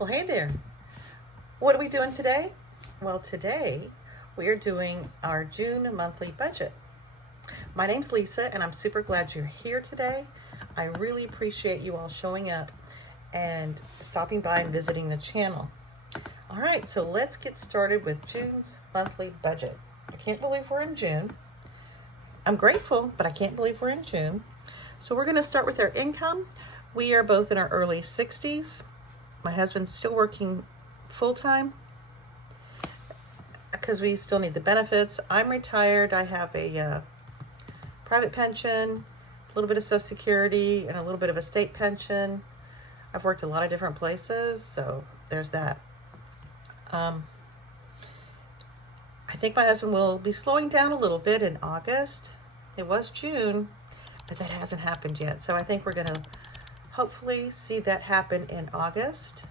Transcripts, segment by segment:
Well, hey there. What are we doing today? Well, today we are doing our June monthly budget. My name's Lisa, and I'm super glad you're here today. I really appreciate you all showing up and stopping by and visiting the channel. All right, so let's get started with June's monthly budget. I can't believe we're in June. I'm grateful, but I can't believe we're in June. So we're going to start with our income. We are both in our early 60s. My husband's still working full-time because we still need the benefits. I'm retired. I have a private pension, a little bit of Social Security, and a little bit of a state pension. I've worked a lot of different places, so there's that. I think my husband will be slowing down a little bit in August. It was June, but that hasn't happened yet. So I think we're going to hopefully see that happen in August.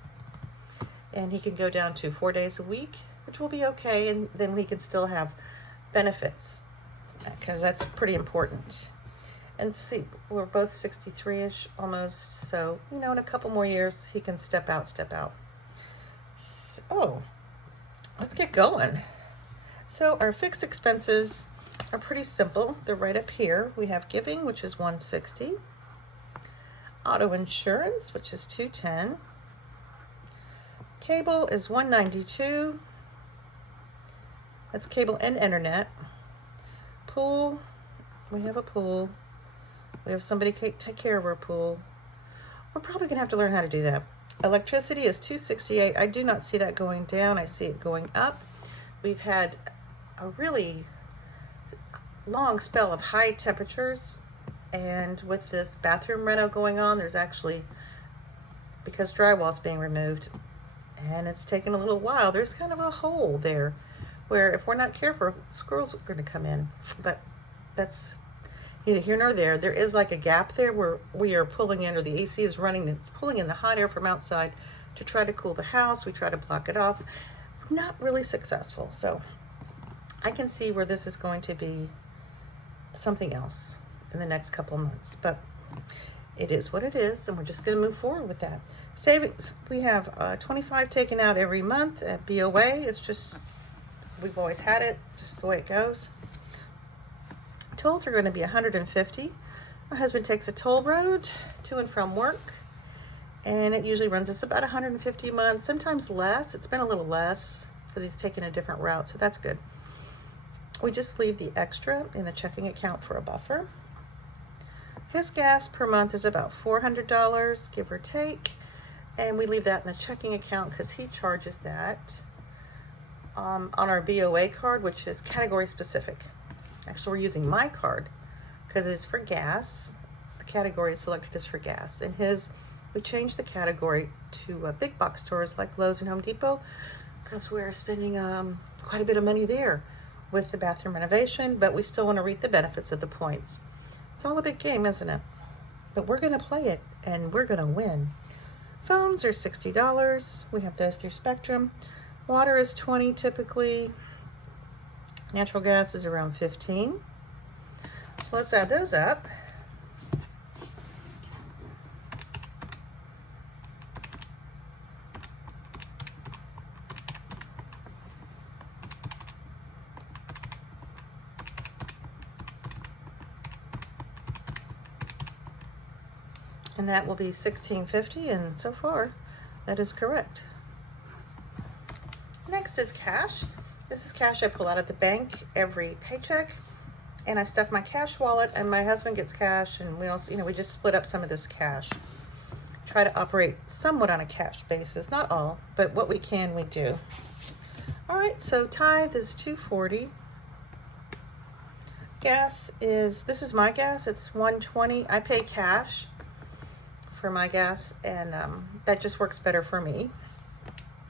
And he can go down to 4 days a week, which will be okay. And then we can still have benefits because that's pretty important. And see, we're both 63-ish almost. So, in a couple more years, he can step out. So, let's get going. So our fixed expenses are pretty simple. They're right up here. We have giving, which is $160. Auto insurance, which is $210. Cable is $192. That's cable and internet. Pool, we have a pool. We have somebody take care of our pool. We're probably gonna have to learn how to do that. Electricity is $268. I do not see that going down. I see it going up. We've had a really long spell of high temperatures, and with this bathroom reno going on, there's actually, because drywall's being removed and it's taken a little while, there's kind of a hole there where if we're not careful, squirrels are going to come in. But that's neither here nor there. There is like a gap there where we are pulling in, or the AC is running and it's pulling in the hot air from outside to try to cool the house. We try to block it off. Not really successful. So I can see where this is going to be something else in the next couple of months, but it is what it is, and we're just going to move forward with that. Savings, we have $25 taken out every month at BOA. It's just, we've always had it, just the way it goes. Tolls are going to be $150. My husband takes a toll road to and from work, and it usually runs us about $150 a month, sometimes less. It's been a little less because he's taken a different route, so that's good. We just leave the extra in the checking account for a buffer. His gas per month is about $400, give or take, and we leave that in the checking account because he charges that on our BOA card, which is category specific. Actually, we're using my card because it's for gas. The category is selected as for gas. And his, we changed the category to big box stores like Lowe's and Home Depot because we're spending quite a bit of money there with the bathroom renovation, but we still want to reap the benefits of the points. It's all a big game, isn't it? But we're going to play it, and we're going to win. Phones are $60. We have those through Spectrum. Water is $20 typically. Natural gas is around $15. So let's add those up. And that will be $16.50, and so far, that is correct. Next is cash. This is cash I pull out of the bank every paycheck, and I stuff my cash wallet, and my husband gets cash, and we also, we just split up some of this cash. Try to operate somewhat on a cash basis, not all, but what we can, we do. All right, so tithe is $240. Gas is, this is my gas, it's $120. I pay cash for my gas, and that just works better for me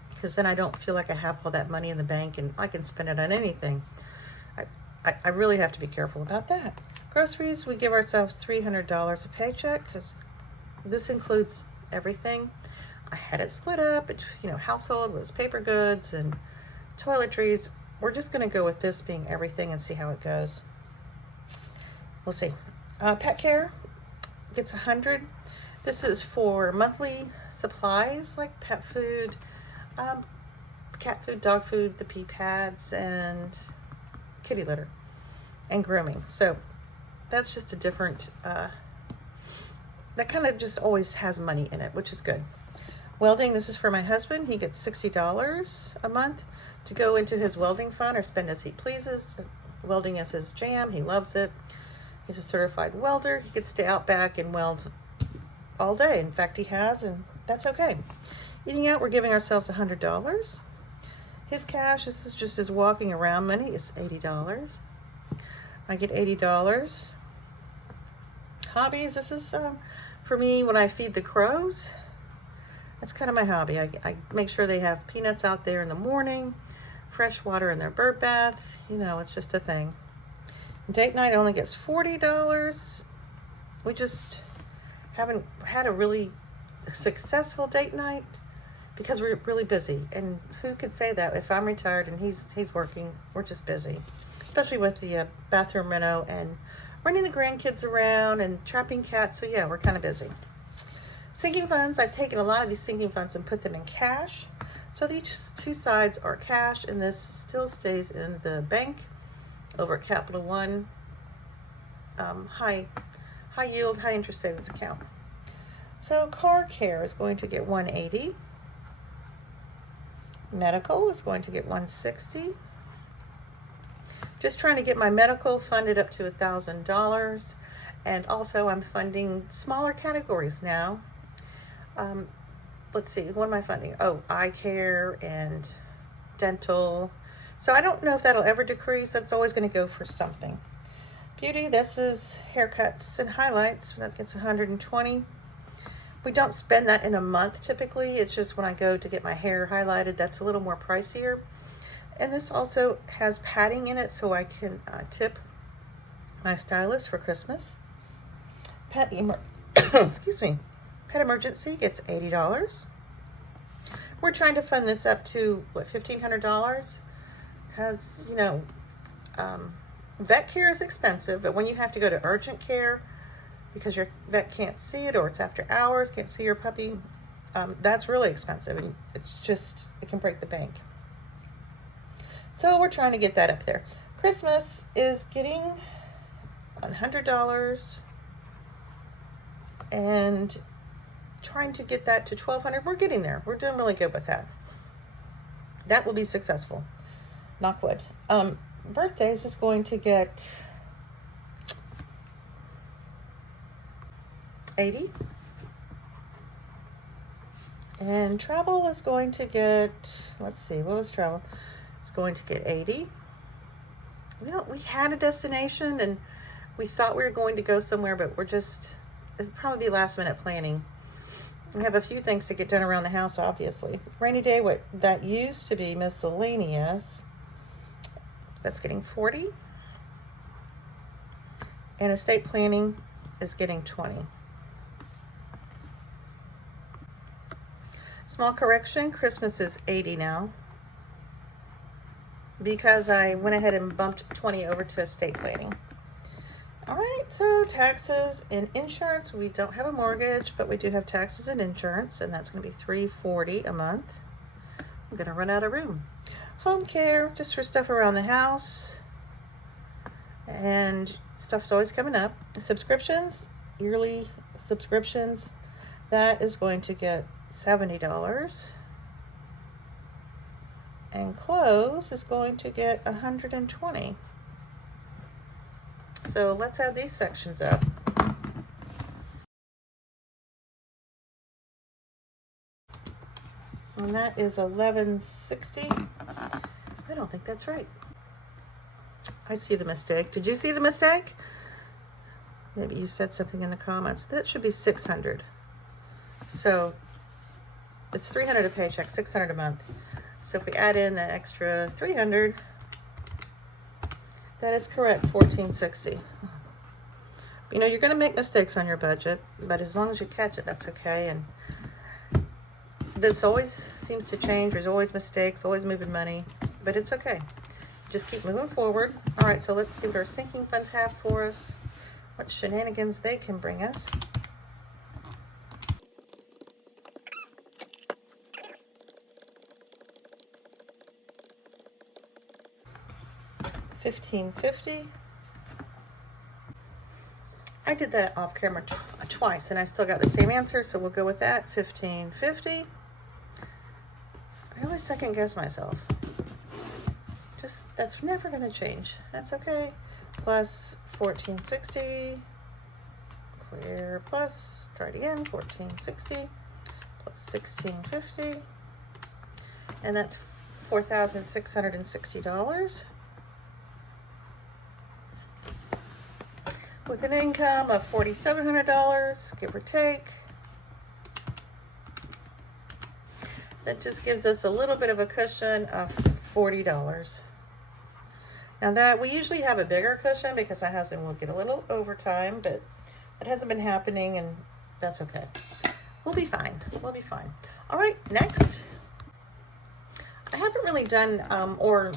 because then I don't feel like I have all that money in the bank and I can spend it on anything. I really have to be careful about that. Groceries, we give ourselves $300 a paycheck because this includes everything. I had it split up. Household was paper goods and toiletries. We're just going to go with this being everything and see how it goes. We'll see. Pet care gets $100. This is for monthly supplies like pet food, cat food, dog food, the pee pads, and kitty litter, and grooming. So that's just a different, that kind of just always has money in it, which is good. Welding, this is for my husband. He gets $60 a month to go into his welding fund or spend as he pleases. Welding is his jam. He loves it. He's a certified welder. He could stay out back and weld all day. In fact, he has, and that's okay. Eating out, we're giving ourselves $100. His cash, this is just his walking around money, is $80. I get $80. Hobbies, this is for me when I feed the crows. That's kind of my hobby. I make sure they have peanuts out there in the morning, fresh water in their bird bath. You know, it's just a thing. Date night only gets $40. We just haven't had a really successful date night because we're really busy. And who could say that? If I'm retired and he's working, we're just busy. Especially with the bathroom reno and running the grandkids around and trapping cats. So yeah, we're kind of busy. Sinking funds, I've taken a lot of these sinking funds and put them in cash. So these two sides are cash, and this still stays in the bank over at CapitalOne, high yield, high interest savings account. So car care is going to get $180. Medical is going to get $160. Just trying to get my medical funded up to $1,000. And also I'm funding smaller categories now. Let's see, what am I funding? Oh, eye care and dental. So I don't know if that'll ever decrease. That's always going to go for something. Beauty, this is haircuts and highlights. That gets $120. We don't spend that in a month typically. It's just when I go to get my hair highlighted, that's a little more pricier. And this also has padding in it so I can tip my stylist for Christmas. Excuse me. Pet emergency gets $80. We're trying to fund this up to, what, $1,500? Because, you know, vet care is expensive, but when you have to go to urgent care because your vet can't see it or it's after hours, can't see your puppy, that's really expensive, and it's just, it can break the bank. So we're trying to get that up there. Christmas is getting $100 and trying to get that to $1,200. We're getting there. We're doing really good with that. That will be successful. Knock wood. Birthdays is going to get $80. And travel is going to get, let's see, what was travel? It's going to get $80. We had a destination and we thought we were going to go somewhere, but it'd probably be last minute planning. We have a few things to get done around the house, obviously. Rainy day, what that used to be miscellaneous, that's getting $40. And estate planning is getting $20. Small correction, Christmas is $80 now, because I went ahead and bumped $20 over to estate planning. All right, so taxes and insurance. We don't have a mortgage, but we do have taxes and insurance, and that's going to be $340 a month. I'm going to run out of room. Home care, just for stuff around the house, and stuff's always coming up. Subscriptions, yearly subscriptions, that is going to get $70. And clothes is going to get $120. So let's add these sections up. And that is $1160. I don't think that's right. I see the mistake. Did you see the mistake? Maybe you said something in the comments. That should be $600. So it's $300 a paycheck, $600 a month. So if we add in the extra $300, that is correct, $1,460. You know, you're going to make mistakes on your budget, but as long as you catch it, that's okay. And this always seems to change. There's always mistakes, always moving money, but it's okay. Just keep moving forward. All right, so let's see what our sinking funds have for us, what shenanigans they can bring us. $15.50. I did that off camera twice and I still got the same answer, so we'll go with that. $15.50. I always second guess myself. That's never gonna change. That's okay. Plus $14.60. Clear plus, try it again, $14.60 plus $16.50. And that's $4,660. With an income of $4,700, give or take. That just gives us a little bit of a cushion of $40. Now that, we usually have a bigger cushion because my husband will get a little overtime, but it hasn't been happening and that's okay. We'll be fine, we'll be fine. All right, next. I haven't really done or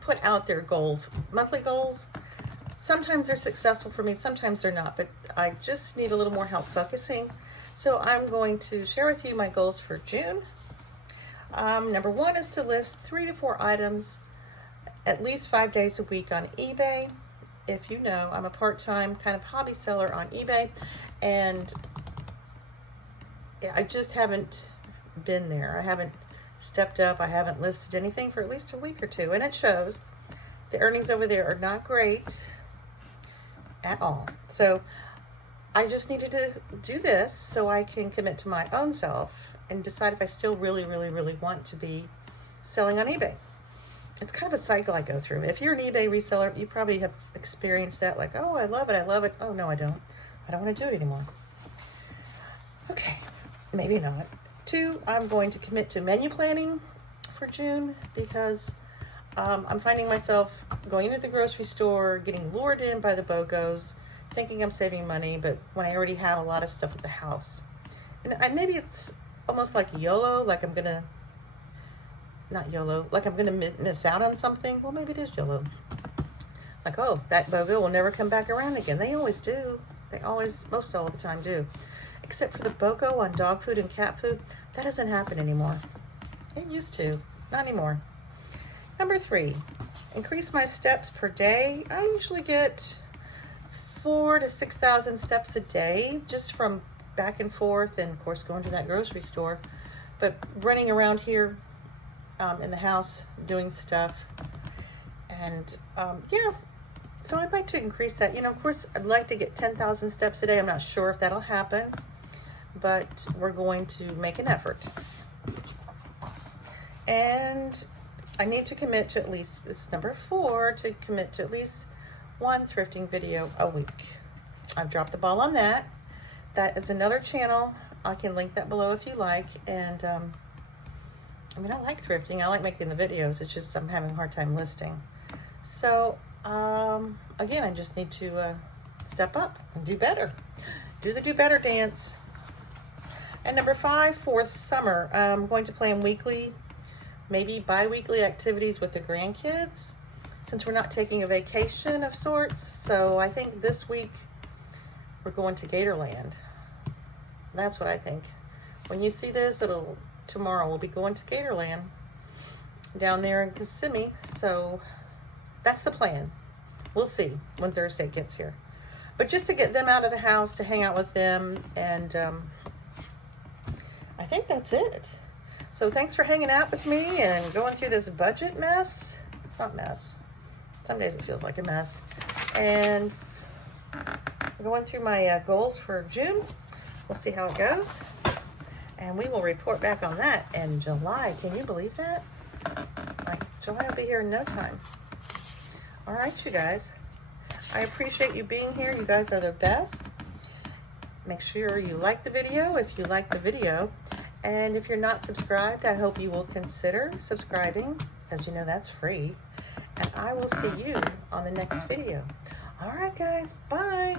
put out their goals, monthly goals. Sometimes they're successful for me, sometimes they're not, but I just need a little more help focusing. So I'm going to share with you my goals for June. Number one is to list 3 to 4 items at least 5 days a week on eBay. If you know, I'm a part-time kind of hobby seller on eBay, and I just haven't been there. I haven't stepped up. I haven't listed anything for at least a week or two, and it shows. The earnings over there are not great at all. So I just needed to do this so I can commit to my own self and decide if I still really want to be selling on eBay. It's kind of a cycle I go through. If you're an eBay reseller, you probably have experienced that, like, oh, I love it, I love it. Oh, no, I don't. I don't want to do it anymore. Okay, maybe not. 2, I'm going to commit to menu planning for June because I'm finding myself going into the grocery store, getting lured in by the BOGOs, thinking I'm saving money, but when I already have a lot of stuff at the house. And maybe it's almost like YOLO, like I'm going to, not YOLO, like I'm going to miss out on something. Well, maybe it is YOLO. Like, oh, that BOGO will never come back around again. They always do. They always, most all of the time do. Except for the BOGO on dog food and cat food, that doesn't happen anymore. It used to, not anymore. Number 3, increase my steps per day. I usually get 4,000 to 6,000 steps a day, just from back and forth, and of course going to that grocery store, but running around here in the house doing stuff. And yeah, so I'd like to increase that. You know, of course, I'd like to get 10,000 steps a day. I'm not sure if that'll happen, but we're going to make an effort. And I need to commit to at least, this is number 4, to commit to at least 1 thrifting video a week. I've dropped the ball on that. That is another channel. I can link that below if you like. And I mean, I like thrifting. I like making the videos. It's just I'm having a hard time listing. So again, I just need to step up and do better. Do the do better dance. And number 5, for summer, I'm going to plan weekly, maybe bi-weekly activities with the grandkids, since we're not taking a vacation of sorts. So I think this week we're going to Gatorland. That's what I think. When you see this, tomorrow we'll be going to Gatorland down there in Kissimmee. So that's the plan. We'll see when Thursday gets here. But just to get them out of the house, to hang out with them, and I think that's it. So thanks for hanging out with me and going through this budget mess. It's not a mess. Some days it feels like a mess. And going through my goals for June. We'll see how it goes. And we will report back on that in July. Can you believe that? Like, July will be here in no time. All right, you guys. I appreciate you being here. You guys are the best. Make sure you like the video if you like the video. And if you're not subscribed, I hope you will consider subscribing, because you know that's free. And I will see you on the next video. All right, guys. Bye.